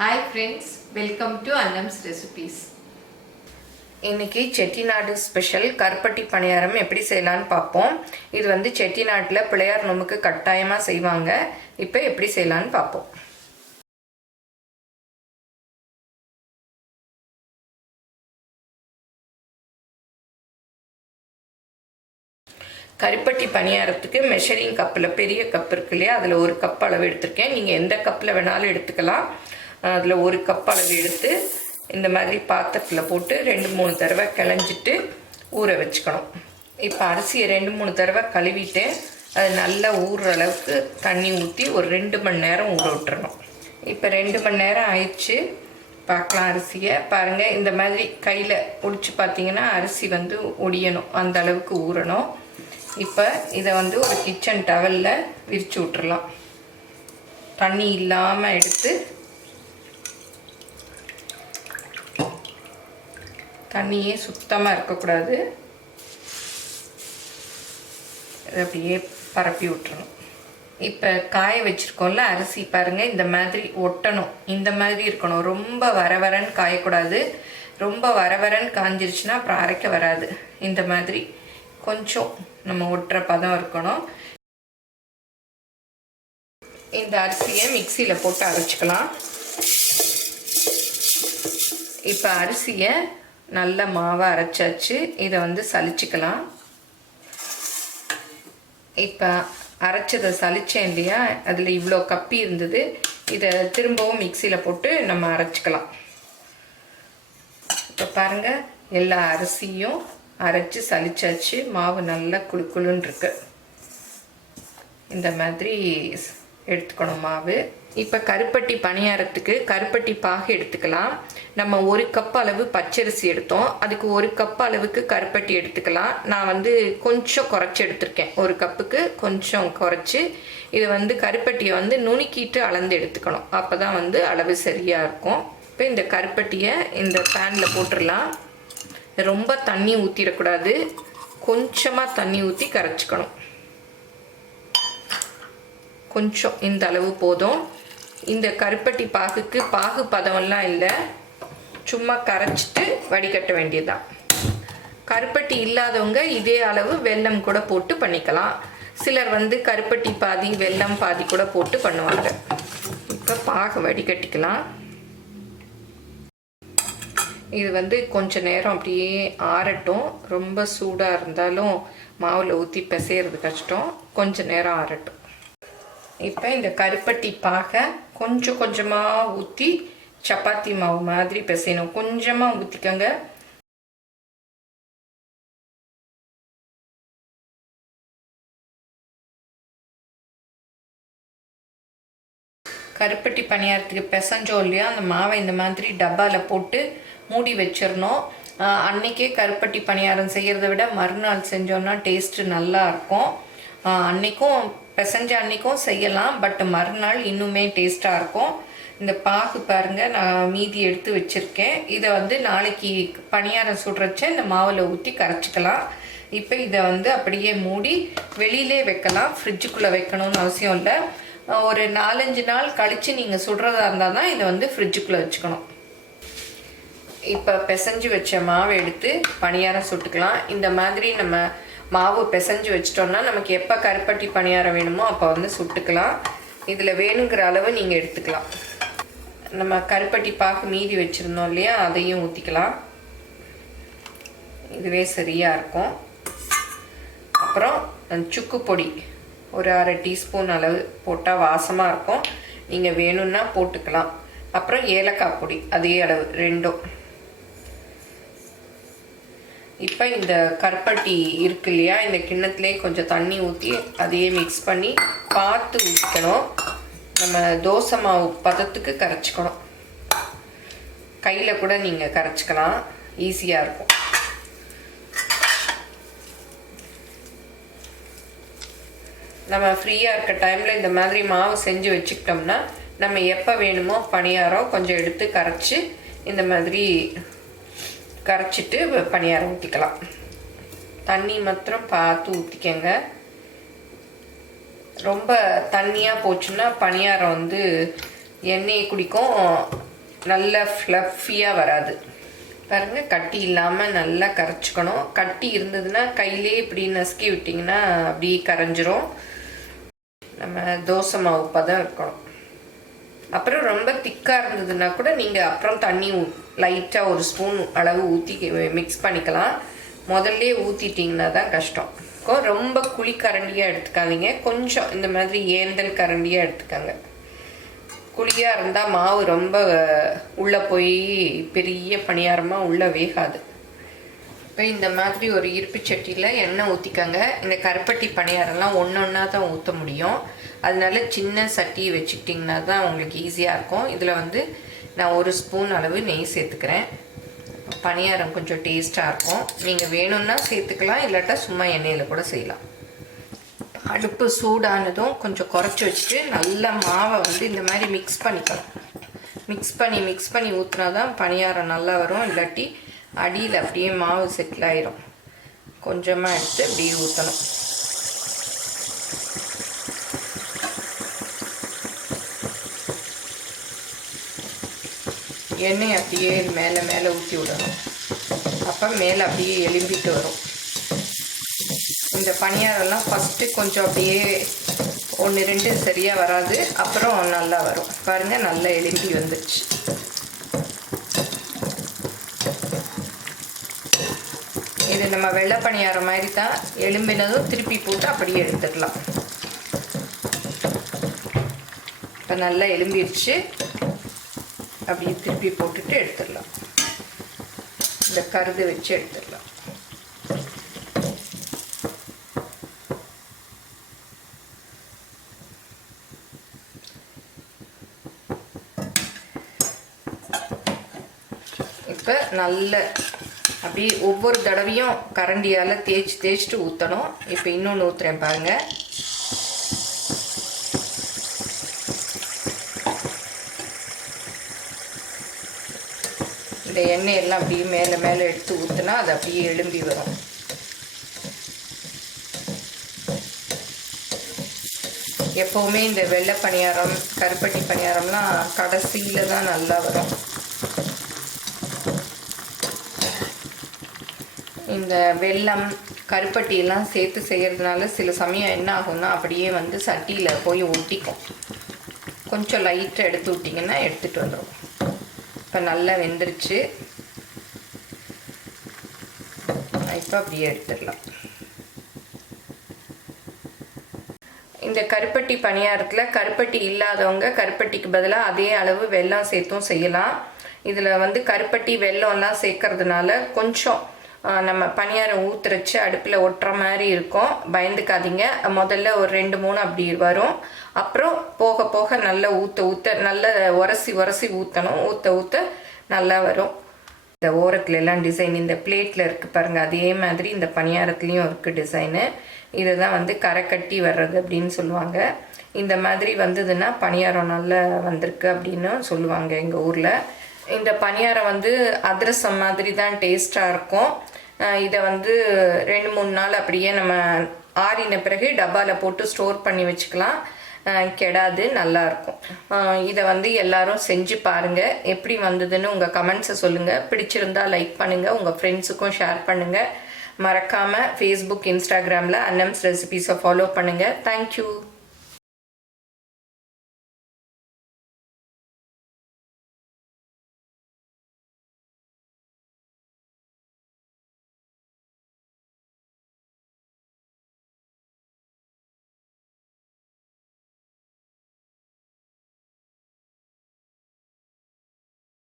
Hi friends, welcome to Annams recipes. இன்னைக்கு Chettinad special கருப்பட்டி பனியாரம் எப்படி செய்யலாம்னு பார்ப்போம். இது வந்து செட்டிநாட்டில் பிள்ளையார் நோம்புக்கு கட்டாயமாக செய்வாங்க. இப்போ எப்படி செய்யலாம்னு பார்ப்போம். கருப்பட்டி பனியாரத்துக்கு மெஷரிங் கப்பில் பெரிய கப் இருக்கு இல்லையா, அதில் ஒரு கப் அளவு எடுத்திருக்கேன். நீங்கள் எந்த கப்பில் வேணாலும் எடுத்துக்கலாம். அதில் ஒரு கப் அளவு எடுத்து இந்த மாதிரி பாத்திரத்தில் போட்டு 2-3 தடவை கிளஞ்சிட்டு ஊற வச்சுக்கணும். இப்போ அரிசியை 2-3 தடவை கழுவிட்டு அது நல்லா ஊறுற அளவுக்கு தண்ணி ஊற்றி ஒரு 2 மணி நேரம் ஊற விட்டுறணும். இப்போ 2 மணி நேரம் ஆயிடுச்சு. பார்க்கலாம் அரிசியை பாருங்கள். இந்த மாதிரி கையில் ஒடிச்சு பார்த்தீங்கன்னா அரிசி வந்து ஒடியணும், அந்த அளவுக்கு ஊறணும். இப்போ இதை வந்து ஒரு கிச்சன் டவலில் விரித்து விட்டுறலாம். தண்ணி இல்லாமல் எடுத்து, தண்ணியே சுத்தமாக இருக்கக்கூடாது, இதை அப்படியே பரப்பி விட்டுறணும். இப்போ காய வச்சுருக்கோம்ல அரிசி பாருங்கள், இந்த மாதிரி ஒட்டணும், இந்த மாதிரி இருக்கணும். ரொம்ப வரவரன்னு காயக்கூடாது. ரொம்ப வரவரன்னு காஞ்சிருச்சுன்னா அப்புறம் அரைக்க வராது. இந்த மாதிரி கொஞ்சம் நம்ம ஒட்டுற பதம் இருக்கணும். இந்த அரிசியை மிக்சியில் போட்டு அரைச்சிக்கலாம். இப்போ அரிசியை நல்ல மாவை அரைச்சாச்சு. இதை வந்து சலிச்சுக்கலாம். இப்போ அரைச்சதை சலிச்சேன் இல்லையா, அதில் இவ்வளோ கப்பி இருந்தது. இதை திரும்பவும் மிக்சியில் போட்டு நம்ம அரைச்சிக்கலாம். இப்போ பாருங்கள், எல்லா அரிசியும் அரைச்சி சலிச்சாச்சு. மாவு நல்லா குளுன்னு இருக்கு. இந்த மாதிரி எடுத்துக்கணும் மாவு. இப்போ கருப்பட்டி பனியாரத்துக்கு கருப்பட்டி பாகு எடுத்துக்கலாம். நம்ம 1 கப் அளவு பச்சரிசி எடுத்தோம், அதுக்கு 1 கப் அளவுக்கு கருப்பட்டி எடுத்துக்கலாம். நான் வந்து கொஞ்சம் குறைச்சி எடுத்திருக்கேன், 1 கப்புக்கு கொஞ்சம் குறைச்சி. இது வந்து கருப்பட்டியை வந்து நுணுக்கிட்டு அளந்து எடுத்துக்கணும், அப்போ தான் வந்து அளவு சரியாக இருக்கும். இப்போ இந்த கருப்பட்டியை இந்த பேனில் போட்டுடலாம். ரொம்ப தண்ணி ஊற்றிடக்கூடாது, கொஞ்சமாக தண்ணி ஊற்றி கரைச்சிக்கணும். கொஞ்சம் இந்த அளவு போதும். இந்த கருப்பட்டி பாகுக்கு பாகு பதமெல்லாம் இல்லை, சும்மா கரைச்சிட்டு வடிகட்ட வேண்டியதுதான். கருப்பட்டி இல்லாதவங்க இதே அளவு வெல்லம் கூட போட்டு பண்ணிக்கலாம். சிலர் வந்து கருப்பட்டி பாதி வெல்லம் பாதி கூட போட்டு பண்ணுவாங்க. இப்போ பாகு வடிகட்டிக்கலாம். இது வந்து கொஞ்ச நேரம் அப்படியே ஆறட்டும். ரொம்ப சூடாக இருந்தாலும் மாவில் ஊற்றி பிசைறது கஷ்டம், கொஞ்ச நேரம் ஆறட்டும். இப்போ இந்த கருப்பட்டி பாகை கொஞ்சம் கொஞ்சமாக ஊற்றி சப்பாத்தி மாவு மாதிரி பிசையணும். கொஞ்சமாக ஊற்றிக்கங்க. கருப்பட்டி பனியாரத்துக்கு பிசைஞ்சோம் இல்லையா, அந்த மாவை இந்த மாதிரி டப்பாவில் போட்டு மூடி வச்சிடணும். அன்றைக்கே கருப்பட்டி பனியாரம் செய்கிறத விட மறுநாள் செஞ்சோன்னா டேஸ்ட்டு நல்லா இருக்கும். அன்றைக்கும் பிசைஞ்ச அன்றைக்கும் செய்யலாம், பட் மறுநாள் இன்னுமே டேஸ்ட்டாக இருக்கும். இந்த பாகு பாருங்கள், நான் மீதி எடுத்து வச்சுருக்கேன். இதை வந்து நாளைக்கு பனியாரம் சுடுறச்ச இந்த மாவில் ஊற்றி கரைச்சிக்கலாம். இப்போ இதை வந்து அப்படியே மூடி வெளியிலே வைக்கலாம், ஃப்ரிட்ஜுக்குள்ளே வைக்கணும்னு அவசியம் இல்லை. ஒரு 4-5 நாள் கழித்து நீங்கள் சுடுறதா இருந்தால் தான் இதை வந்து ஃப்ரிட்ஜுக்குள்ளே வச்சுக்கணும். இப்போ பிசைஞ்சு வச்ச மாவை எடுத்து பனியாரம் சுட்டுக்கலாம். இந்த மாதிரி நம்ம மாவு பிசைஞ்சு வச்சிட்டோம்னா நமக்கு எப்போ கருப்பட்டி பனியாரம் வேணுமோ அப்போ வந்து சுட்டுக்கலாம். இதில் வேணுங்கிற அளவு நீங்கள் எடுத்துக்கலாம். நம்ம கருப்பட்டி பாகு மீதி வச்சுருந்தோம் இல்லையா, அதையும் ஊற்றிக்கலாம். இதுவே சரியாக இருக்கும். அப்புறம் சுக்கு பொடி ஒரு 1/2 டீஸ்பூன் அளவு போட்டால் வாசமாக இருக்கும். நீங்கள் வேணும்னா போட்டுக்கலாம். அப்புறம் ஏலக்காய் பொடி அதே அளவு 2. இப்போ இந்த கருப்பட்டி இருக்கு இல்லையா, இந்த கிண்ணத்துலேயே கொஞ்சம் தண்ணி ஊற்றி அதையே மிக்ஸ் பண்ணி பார்த்து ஊற்றிக்கணும். நம்ம தோசை மாவு பதத்துக்கு கரைச்சிக்கணும். கையில் கூட நீங்கள் கரைச்சிக்கலாம், ஈஸியாக இருக்கும். நம்ம ஃப்ரீயாக இருக்க டைமில் இந்த மாதிரி மாவு செஞ்சு வச்சுக்கிட்டோம்னா நம்ம எப்போ வேணுமோ பனியாரம் கொஞ்சம் எடுத்து கரைச்சி இந்த மாதிரி கரைச்சிட்டு பனியாரம் ஊற்றிக்கலாம். தண்ணி மாத்திரம் பார்த்து ஊற்றிக்கங்க. ரொம்ப தண்ணியாக போச்சுன்னா பனியாரம் வந்து எண்ணெயை குடிக்கும், நல்ல ஃப்ளஃபியாக வராது. பாருங்கள், கட்டி இல்லாமல் நல்லா கரைச்சிக்கணும். கட்டி இருந்ததுன்னா கையிலே இப்படி நசுக்கி விட்டிங்கன்னா அப்படி கரைஞ்சிரும். நம்ம தோசை மாவு பதம் இருக்கணும். அப்புறம் ரொம்ப திக்காக இருந்ததுன்னா கூட நீங்கள் அப்புறம் தண்ணி லைட்டாக ஒரு ஸ்பூன் அளவு ஊற்றி மிக்ஸ் பண்ணிக்கலாம். முதல்ல ஊற்றிட்டிங்கன்னா தான் கஷ்டம். ரொம்ப குழி கரண்டியாக எடுத்துக்காதீங்க, கொஞ்சம் இந்த மாதிரி ஏந்தல் கரண்டியாக எடுத்துக்காங்க. குழியாக இருந்தால் மாவு ரொம்ப உள்ளே போய் பெரிய பணியாரமாக உள்ளே வேகாது. இப்போ இந்த மாதிரி ஒரு இருப்பு சட்டியில் எண்ணெய் ஊற்றிக்காங்க. இந்த கருப்பட்டி பணியாரம்லாம் ஒன்று ஒன்றா தான் ஊற்ற முடியும். அதனால சின்ன சட்டியை வச்சுக்கிட்டிங்கன்னா தான் உங்களுக்கு ஈஸியாக இருக்கும். இதில் வந்து நான் ஒரு ஸ்பூன் அளவு நெய் சேர்த்துக்கிறேன். பணியாரம் கொஞ்சம் டேஸ்ட்டாக இருக்கும். நீங்கள் வேணும்னா சேர்த்துக்கலாம், இல்லாட்டா சும்மா எண்ணெயில் கூட செய்யலாம். அடுப்பு சூடானதும் கொஞ்சம் குறைச்சி வச்சுட்டு நல்லா மாவை வந்து இந்த மாதிரி மிக்ஸ் பண்ணிக்கலாம். மிக்ஸ் பண்ணி ஊற்றினா தான் பணியாரம் நல்லா வரும். இல்லாட்டி அடியில் அப்படியே மாவு செட்டில் ஆயிரும். கொஞ்சமாக எடுத்து அப்படியே ஊற்றணும். எண்ணெய் அப்படியே மேலே மேலே ஊற்றி விடணும். அப்போ மேலே அப்படியே எலும்பிட்டு வரும். இந்த பணியாரம்லாம் ஃபஸ்ட்டு கொஞ்சம் அப்படியே 1-2 சரியாக வராது, அப்புறம் நல்லா வரும். பாருங்கள், நல்லா எலும்பி வந்துடுச்சு. இது நம்ம வெள்ளை பணியாரம் மாதிரி தான். எலும்பினதும் திருப்பி போட்டு அப்படியே எடுத்துடலாம். இப்போ நல்லா எலும்பிடுச்சு. அப்படியே திருப்பி போட்டுட்டு எடுத்துடலாம். இந்த கருது வச்சு எடுத்துடலாம். இப்போ நல்ல அப்படியே ஒவ்வொரு தடவையும் கரண்டியால் தேய்ச்சிட்டு ஊற்றணும். இப்போ இன்னொன்று ஊற்றுறேன் பாருங்கள். இந்த எண்ணெயெல்லாம் அப்படியே மேலே மேலே எடுத்து ஊற்றினா அது அப்படியே எலும்பி வரும். எப்போவுமே இந்த வெள்ளை பணியாரம், கருப்பட்டி பணியாரம்லாம் கடைசியில் தான் நல்லா வரும். இந்த வெல்லம் கருப்பட்டியெல்லாம் சேர்த்து செய்கிறதுனால சில சமயம் என்ன ஆகும்னா அப்படியே வந்து சட்டியில் போய் ஒட்டிக்கும். கொஞ்சம் லைட்டாக எடுத்து விட்டிங்கன்னா எடுத்துகிட்டு வந்துடும். இப்போ நல்லா வெந்துருச்சு. இப்போ அப்படியே எடுத்துடலாம். இந்த கருப்பட்டி பணியாரத்தில் கருப்பட்டி இல்லாதவங்க கருப்பட்டிக்கு பதிலாக அதே அளவு வெல்லம் சேர்த்தும் செய்யலாம். இதில் வந்து கருப்பட்டி வெல்லம்லாம் சேர்க்கறதுனால கொஞ்சம் நம்ம பணியாரம் ஊற்றுறச்சு அடுப்பில் ஒட்டுற மாதிரி இருக்கும். பயந்துக்காதீங்க. முதல்ல ஒரு 2-3 அப்படி வரும். அப்புறம் போக போக நல்லா ஊற்ற நல்லா உரசி ஊற்றணும். ஊற்ற நல்லா வரும். இந்த ஓரத்துல எல்லாம் டிசைன் இந்த பிளேட்டில் இருக்குது பாருங்கள், அதே மாதிரி இந்த பணியாரத்துலேயும் இருக்குது டிசைனு. இதை தான் வந்து கரை கட்டி வர்றது அப்படின்னு சொல்லுவாங்க. இந்த மாதிரி வந்ததுன்னா பணியாரம் நல்லா வந்திருக்கு அப்படின்னு சொல்லுவாங்க எங்கள் ஊரில். இந்த பணியாரம் வந்து அதிரசம் மாதிரி தான் டேஸ்ட்டாக இருக்கும். இதை வந்து 2-3 நாள் அப்படியே நம்ம ஆறின பிறகு டப்பாவில் போட்டு ஸ்டோர் பண்ணி வச்சுக்கலாம். கெடாது, நல்லாயிருக்கும். இதை வந்து எல்லாரும் செஞ்சு பாருங்கள். எப்படி வந்ததுன்னு உங்கள் கமெண்ட்ஸை சொல்லுங்கள். பிடிச்சிருந்தா லைக் பண்ணுங்கள், உங்கள் ஃப்ரெண்ட்ஸுக்கும் ஷேர் பண்ணுங்கள். மறக்காமல் ஃபேஸ்புக், இன்ஸ்டாகிராமில் அன்னம்ஸ் ரெசிபீஸை ஃபாலோ பண்ணுங்கள். தேங்க்யூ.